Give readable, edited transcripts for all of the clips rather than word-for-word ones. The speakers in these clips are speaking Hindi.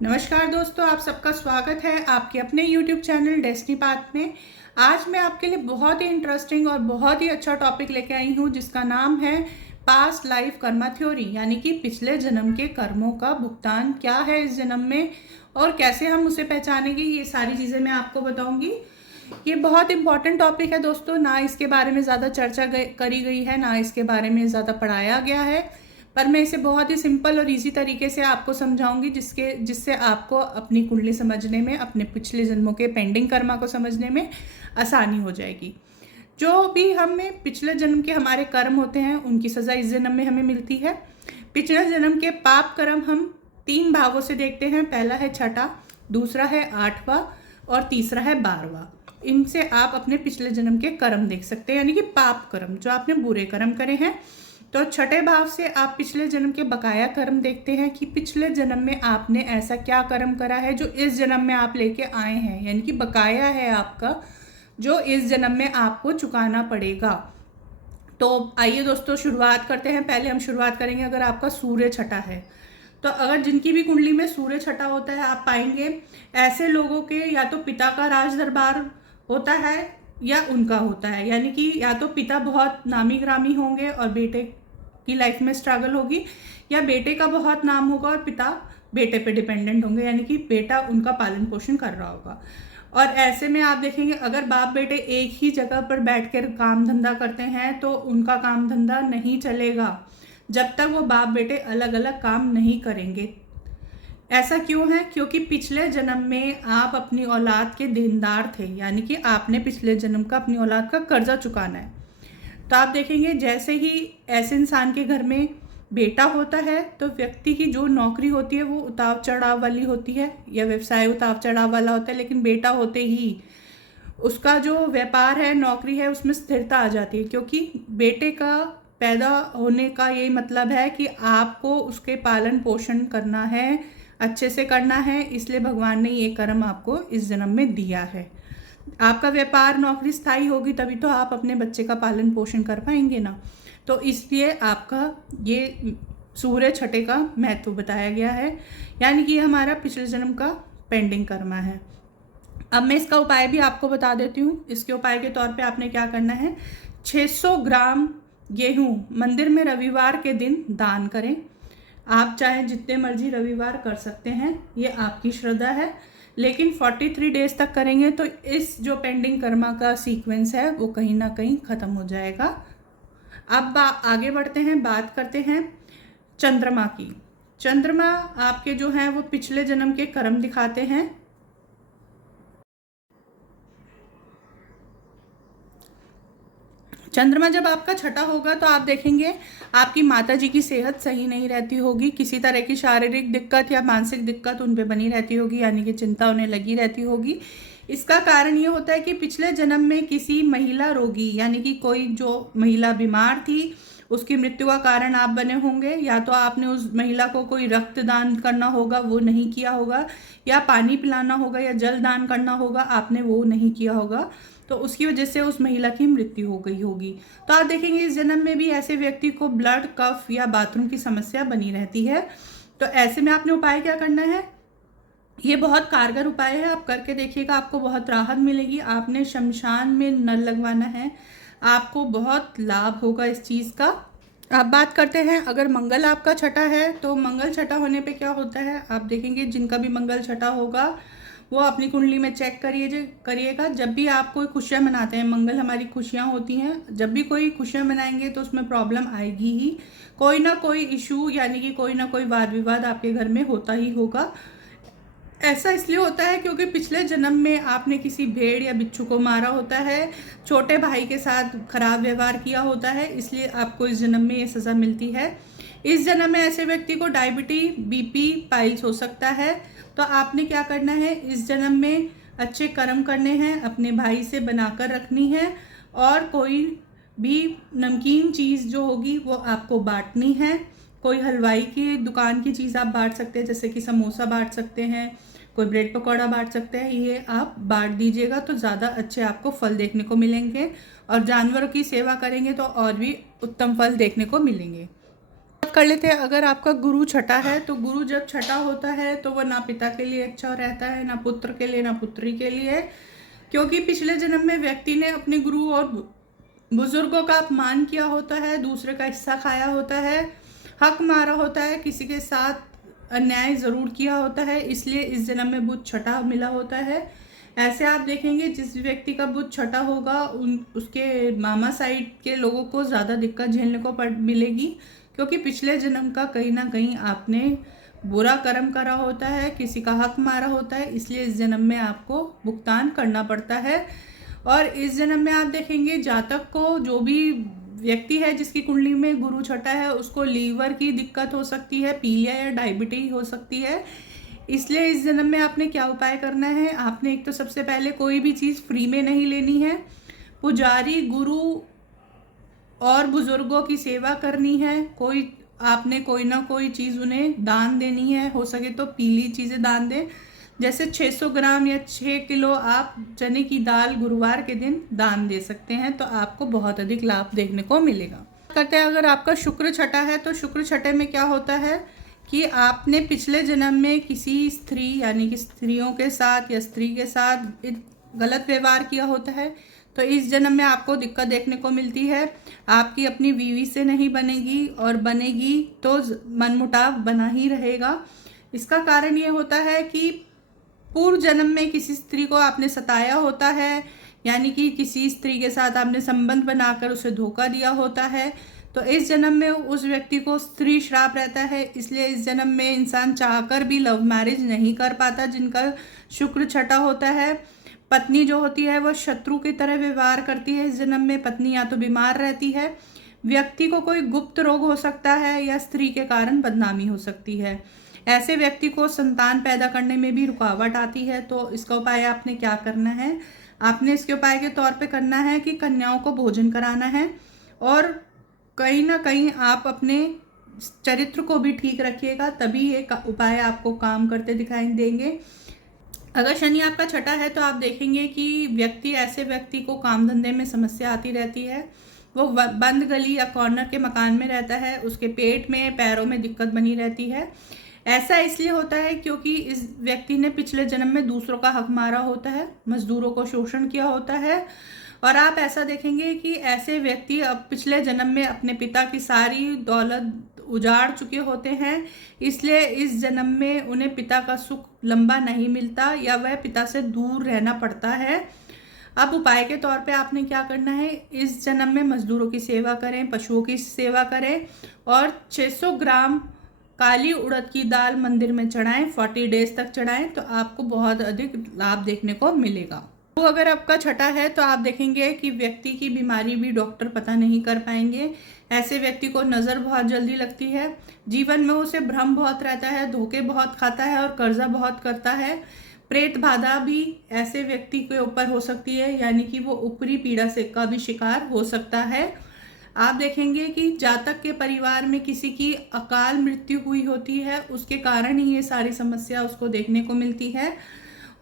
नमस्कार दोस्तों, आप सबका स्वागत है आपके अपने YouTube चैनल डेस्टिनी पाथ में। आज मैं आपके लिए बहुत ही इंटरेस्टिंग और बहुत ही अच्छा टॉपिक लेके आई हूँ जिसका नाम है पास्ट लाइफ कर्मा थ्योरी, यानी कि पिछले जन्म के कर्मों का भुगतान क्या है इस जन्म में और कैसे हम उसे पहचानेंगे। ये सारी चीज़ें मैं आपको बताऊँगी। ये बहुत इंपॉर्टेंट टॉपिक है दोस्तों, ना इसके बारे में ज़्यादा चर्चा करी गई है, ना इसके बारे में ज़्यादा पढ़ाया गया है, पर मैं इसे बहुत ही सिंपल और इजी तरीके से आपको समझाऊंगी जिससे आपको अपनी कुंडली समझने में, अपने पिछले जन्मों के पेंडिंग कर्मा को समझने में आसानी हो जाएगी। जो भी हमें पिछले जन्म के हमारे कर्म होते हैं उनकी सज़ा इस जन्म में हमें मिलती है। पिछले जन्म के पाप कर्म हम 3 भागों से देखते हैं। पहला है छठा, दूसरा है 8वां और तीसरा है 12वां। इनसे आप अपने पिछले जन्म के कर्म देख सकते हैं, यानी कि पाप कर्म, जो आपने बुरे कर्म करे हैं। तो छठे भाव से आप पिछले जन्म के बकाया कर्म देखते हैं कि पिछले जन्म में आपने ऐसा क्या कर्म करा है जो इस जन्म में आप लेके आए हैं, यानी कि बकाया है आपका, जो इस जन्म में आपको चुकाना पड़ेगा। तो आइए दोस्तों शुरुआत करते हैं। पहले हम शुरुआत करेंगे, अगर आपका सूर्य छठा है तो अगर जिनकी भी कुंडली में सूर्य छठा होता है, आप पाएंगे ऐसे लोगों के या तो पिता का राज दरबार होता है या उनका होता है, यानी कि या तो पिता बहुत नामी ग्रामी होंगे और बेटे की लाइफ में स्ट्रगल होगी, या बेटे का बहुत नाम होगा और पिता बेटे पे डिपेंडेंट होंगे, यानी कि बेटा उनका पालन पोषण कर रहा होगा। और ऐसे में आप देखेंगे अगर बाप बेटे एक ही जगह पर बैठकर काम धंधा करते हैं तो उनका काम धंधा नहीं चलेगा जब तक वो बाप बेटे अलग अलग काम नहीं करेंगे। ऐसा क्यों है? क्योंकि पिछले जन्म में आप अपनी औलाद के देनदार थे, यानी कि आपने पिछले जन्म का अपनी औलाद का कर्जा चुकाना है। तो आप देखेंगे जैसे ही ऐसे इंसान के घर में बेटा होता है तो व्यक्ति की जो नौकरी होती है वो उतार चढ़ाव वाली होती है, या व्यवसाय उतार चढ़ाव वाला होता है, लेकिन बेटा होते ही उसका जो व्यापार है, नौकरी है, उसमें स्थिरता आ जाती है। क्योंकि बेटे का पैदा होने का यही मतलब है कि आपको उसके पालन पोषण करना है, अच्छे से करना है, इसलिए भगवान ने ये कर्म आपको इस जन्म में दिया है। आपका व्यापार नौकरी स्थायी होगी तभी तो आप अपने बच्चे का पालन पोषण कर पाएंगे ना। तो इसलिए आपका ये सूर्य छठे का महत्व बताया गया है, यानी कि हमारा पिछले जन्म का पेंडिंग कर्मा है। अब मैं इसका उपाय भी आपको बता देती हूँ। इसके उपाय के तौर पे आपने क्या करना है, 600 ग्राम गेहूँ मंदिर में रविवार के दिन दान करें। आप चाहे जितने मर्जी रविवार कर सकते हैं, ये आपकी श्रद्धा है, लेकिन 43 डेज तक करेंगे तो इस जो पेंडिंग कर्मा का सीक्वेंस है वो कहीं ना कहीं ख़त्म हो जाएगा। अब आगे बढ़ते हैं, बात करते हैं चंद्रमा की। चंद्रमा आपके जो हैं वो पिछले जन्म के कर्म दिखाते हैं। चंद्रमा जब आपका छठा होगा तो आप देखेंगे आपकी माता जी की सेहत सही नहीं रहती होगी, किसी तरह की शारीरिक दिक्कत या मानसिक दिक्कत उन पे बनी रहती होगी, यानी कि चिंता उन्हें लगी रहती होगी। इसका कारण ये होता है कि पिछले जन्म में किसी महिला रोगी, यानी कि कोई जो महिला बीमार थी, उसकी मृत्यु का कारण आप बने होंगे। या तो आपने उस महिला को कोई रक्तदान करना होगा, वो नहीं किया होगा, या पानी पिलाना होगा या जल दान करना होगा, आपने वो नहीं किया होगा, तो उसकी वजह से उस महिला की मृत्यु हो गई होगी। तो आप देखेंगे इस जन्म में भी ऐसे व्यक्ति को ब्लड, कफ या बाथरूम की समस्या बनी रहती है। तो ऐसे में आपने उपाय क्या करना है, ये बहुत कारगर उपाय है, आप करके देखिएगा, आपको बहुत राहत मिलेगी। आपने शमशान में नल लगवाना है, आपको बहुत लाभ होगा इस चीज़ का। अब बात करते हैं, अगर मंगल आपका छठा है तो मंगल छठा होने पे क्या होता है, आप देखेंगे जिनका भी मंगल छठा होगा वो अपनी कुंडली में चेक करिएगा। जब भी आप कोई खुशियाँ मनाते हैं, मंगल हमारी खुशियाँ होती हैं, जब भी कोई खुशियाँ मनाएंगे तो उसमें प्रॉब्लम आएगी ही, कोई ना कोई इशू, यानी कि कोई ना कोई वाद विवाद आपके घर में होता ही होगा। ऐसा इसलिए होता है क्योंकि पिछले जन्म में आपने किसी भेड़ या बिच्छू को मारा होता है, छोटे भाई के साथ खराब व्यवहार किया होता है, इसलिए आपको इस जन्म में ये सज़ा मिलती है। इस जन्म में ऐसे व्यक्ति को डायबिटीज, बीपी, पाइल्स हो सकता है। तो आपने क्या करना है, इस जन्म में अच्छे कर्म करने हैं, अपने भाई से बनाकर रखनी है, और कोई भी नमकीन चीज़ जो होगी वो आपको बांटनी है। कोई हलवाई की दुकान की चीज़ आप बांट सकते हैं, जैसे कि समोसा बांट सकते हैं, कोई ब्रेड पकौड़ा बांट सकते हैं, ये आप बांट दीजिएगा तो ज़्यादा अच्छे आपको फल देखने को मिलेंगे। और जानवरों की सेवा करेंगे तो और भी उत्तम फल देखने को मिलेंगे। बात कर लेते हैं, अगर आपका गुरु छठा है तो गुरु जब छठा होता है तो वह ना पिता के लिए अच्छा रहता है, ना पुत्र के लिए, ना पुत्री के लिए, क्योंकि पिछले जन्म में व्यक्ति ने अपने गुरु और बुजुर्गों का अपमान किया होता है, दूसरे का हिस्सा खाया होता है, हक मारा होता है, किसी के साथ अन्याय ज़रूर किया होता है, इसलिए इस जन्म में बुध छठा मिला होता है। ऐसे आप देखेंगे जिस व्यक्ति का बुध छठा होगा उसके मामा साइड के लोगों को ज़्यादा दिक्कत झेलने को मिलेगी, क्योंकि पिछले जन्म का कहीं ना कहीं आपने बुरा कर्म करा होता है, किसी का हक मारा होता है, इसलिए इस जन्म में आपको भुगतान करना पड़ता है। और इस जन्म में आप देखेंगे जातक को, जो भी व्यक्ति है जिसकी कुंडली में गुरु छठा है, उसको लीवर की दिक्कत हो सकती है, पीलिया या डायबिटीज हो सकती है। इसलिए इस जन्म में आपने क्या उपाय करना है, आपने एक तो सबसे पहले कोई भी चीज़ फ्री में नहीं लेनी है, पुजारी, गुरु और बुजुर्गों की सेवा करनी है। आपने कोई ना कोई चीज़ उन्हें दान देनी है, हो सके तो पीली चीज़ें दान दें, जैसे 600 ग्राम या 6 किलो आप चने की दाल गुरुवार के दिन दान दे सकते हैं, तो आपको बहुत अधिक लाभ देखने को मिलेगा। करते हैं, अगर आपका शुक्र छठा है तो शुक्र छठे में क्या होता है कि आपने पिछले जन्म में किसी स्त्री यानी कि स्त्रियों के साथ या स्त्री के साथ गलत व्यवहार किया होता है, तो इस जन्म में आपको दिक्कत देखने को मिलती है। आपकी अपनी बीवी से नहीं बनेगी, और बनेगी तो मनमुटाव बना ही रहेगा। इसका कारण ये होता है कि पूर्व जन्म में किसी स्त्री को आपने सताया होता है, यानी कि किसी स्त्री के साथ आपने संबंध बनाकर उसे धोखा दिया होता है, तो इस जन्म में उस व्यक्ति को स्त्री श्राप रहता है। इसलिए इस जन्म में इंसान चाहकर भी लव मैरिज नहीं कर पाता जिनका शुक्र छठा होता है। पत्नी जो होती है वह शत्रु की तरह व्यवहार करती है। इस जन्म में पत्नी या तो बीमार रहती है, व्यक्ति को कोई गुप्त रोग हो सकता है, या स्त्री के कारण बदनामी हो सकती है। ऐसे व्यक्ति को संतान पैदा करने में भी रुकावट आती है। तो इसका उपाय आपने क्या करना है, आपने इसके उपाय के तौर पे करना है कि कन्याओं को भोजन कराना है, और कहीं ना कहीं आप अपने चरित्र को भी ठीक रखिएगा, तभी ये उपाय आपको काम करते दिखाई देंगे। अगर शनि आपका छठा है तो आप देखेंगे कि ऐसे व्यक्ति को काम धंधे में समस्या आती रहती है। वो बंद गली या कॉर्नर के मकान में रहता है, उसके पेट में पैरों में दिक्कत बनी रहती है। ऐसा इसलिए होता है क्योंकि इस व्यक्ति ने पिछले जन्म में दूसरों का हक मारा होता है, मजदूरों को शोषण किया होता है। और आप ऐसा देखेंगे कि ऐसे व्यक्ति अब पिछले जन्म में अपने पिता की सारी दौलत उजाड़ चुके होते हैं, इसलिए इस जन्म में उन्हें पिता का सुख लंबा नहीं मिलता, या वह पिता से दूर रहना पड़ता है। अब उपाय के तौर पे आपने क्या करना है, इस जन्म में मजदूरों की सेवा करें, पशुओं की सेवा करें, और 600 ग्राम काली उड़द की दाल मंदिर में चढ़ाएं, 40 डेज तक चढ़ाएं, तो आपको बहुत अधिक लाभ देखने को मिलेगा। तो अगर आपका छठा है तो आप देखेंगे कि व्यक्ति की बीमारी भी डॉक्टर पता नहीं कर पाएंगे। ऐसे व्यक्ति को नज़र बहुत जल्दी लगती है, जीवन में उसे भ्रम बहुत रहता है, धोखे बहुत खाता है और कर्जा बहुत करता है। प्रेत बाधा भी ऐसे व्यक्ति के ऊपर हो सकती है, यानी कि वो ऊपरी पीड़ा से का भी शिकार हो सकता है। आप देखेंगे कि जातक के परिवार में किसी की अकाल मृत्यु हुई होती है, उसके कारण ही ये सारी समस्या उसको देखने को मिलती है।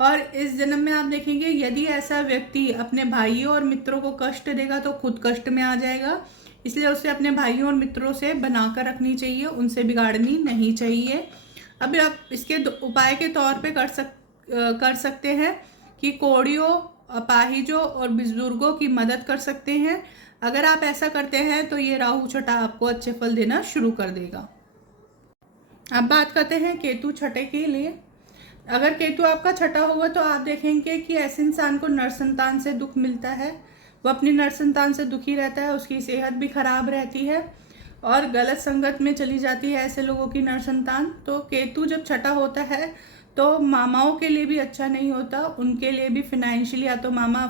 और इस जन्म में आप देखेंगे यदि ऐसा व्यक्ति अपने भाइयों और मित्रों को कष्ट देगा तो खुद कष्ट में आ जाएगा, इसलिए उसे अपने भाइयों और मित्रों से बनाकर रखनी चाहिए, उनसे बिगाड़नी नहीं चाहिए। अब आप इसके उपाय के तौर पे कर सकते हैं कि कोड़ियों, अपाहिजों और बुजुर्गों की मदद कर सकते हैं। अगर आप ऐसा करते हैं तो ये राहु छठा आपको अच्छे फल देना शुरू कर देगा। अब बात करते हैं केतु छठे के लिए। अगर केतु आपका छठा होगा तो आप देखेंगे कि ऐसे इंसान को नरसंतान से दुख मिलता है, वो अपनी नरसंतान से दुखी रहता है, उसकी सेहत भी खराब रहती है और गलत संगत में चली जाती है ऐसे लोगों की नरसंतान। तो केतु जब छठा होता है तो मामाओं के लिए भी अच्छा नहीं होता, उनके लिए भी फिनेंशियली या तो मामा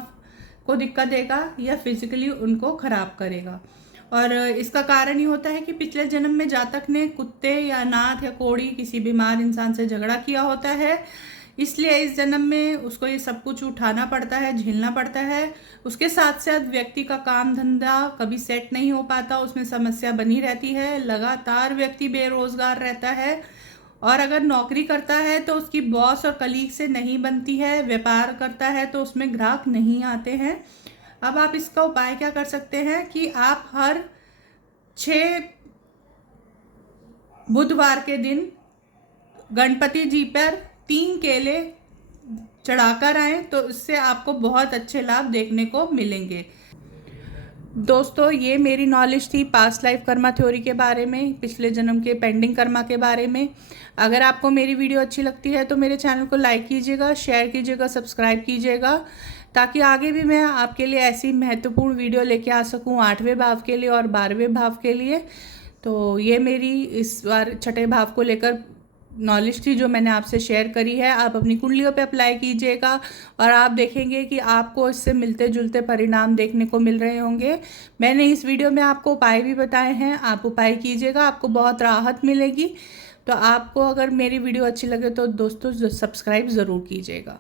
को दिक्कत देगा या फिजिकली उनको खराब करेगा। और इसका कारण ये होता है कि पिछले जन्म में जातक ने कुत्ते या नाथ या कोड़ी किसी बीमार इंसान से झगड़ा किया होता है, इसलिए इस जन्म में उसको ये सब कुछ उठाना पड़ता है, झेलना पड़ता है। उसके साथ साथ व्यक्ति का काम धंधा कभी सेट नहीं हो पाता, उसमें समस्या बनी रहती है, लगातार व्यक्ति बेरोजगार रहता है, और अगर नौकरी करता है तो उसकी बॉस और कलीग से नहीं बनती है, व्यापार करता है तो उसमें ग्राहक नहीं आते हैं। अब आप इसका उपाय क्या कर सकते हैं कि आप हर 6 बुधवार के दिन गणपति जी पर 3 केले चढ़ाकर आएँ तो इससे आपको बहुत अच्छे लाभ देखने को मिलेंगे। दोस्तों, ये मेरी नॉलेज थी पास्ट लाइफ कर्मा थ्योरी के बारे में, पिछले जन्म के पेंडिंग कर्मा के बारे में। अगर आपको मेरी वीडियो अच्छी लगती है तो मेरे चैनल को लाइक कीजिएगा, शेयर कीजिएगा, सब्सक्राइब कीजिएगा, ताकि आगे भी मैं आपके लिए ऐसी महत्वपूर्ण वीडियो लेके आ सकूं 8वें भाव के लिए और 12वें भाव के लिए। तो ये मेरी इस बार छठे भाव को लेकर नॉलेज थी जो मैंने आपसे शेयर करी है। आप अपनी कुंडलियों पे अप्लाई कीजिएगा और आप देखेंगे कि आपको इससे मिलते जुलते परिणाम देखने को मिल रहे होंगे। मैंने इस वीडियो में आपको उपाय भी बताए हैं, आप उपाय कीजिएगा, आपको बहुत राहत मिलेगी। तो आपको अगर मेरी वीडियो अच्छी लगे तो दोस्तों सब्सक्राइब ज़रूर कीजिएगा।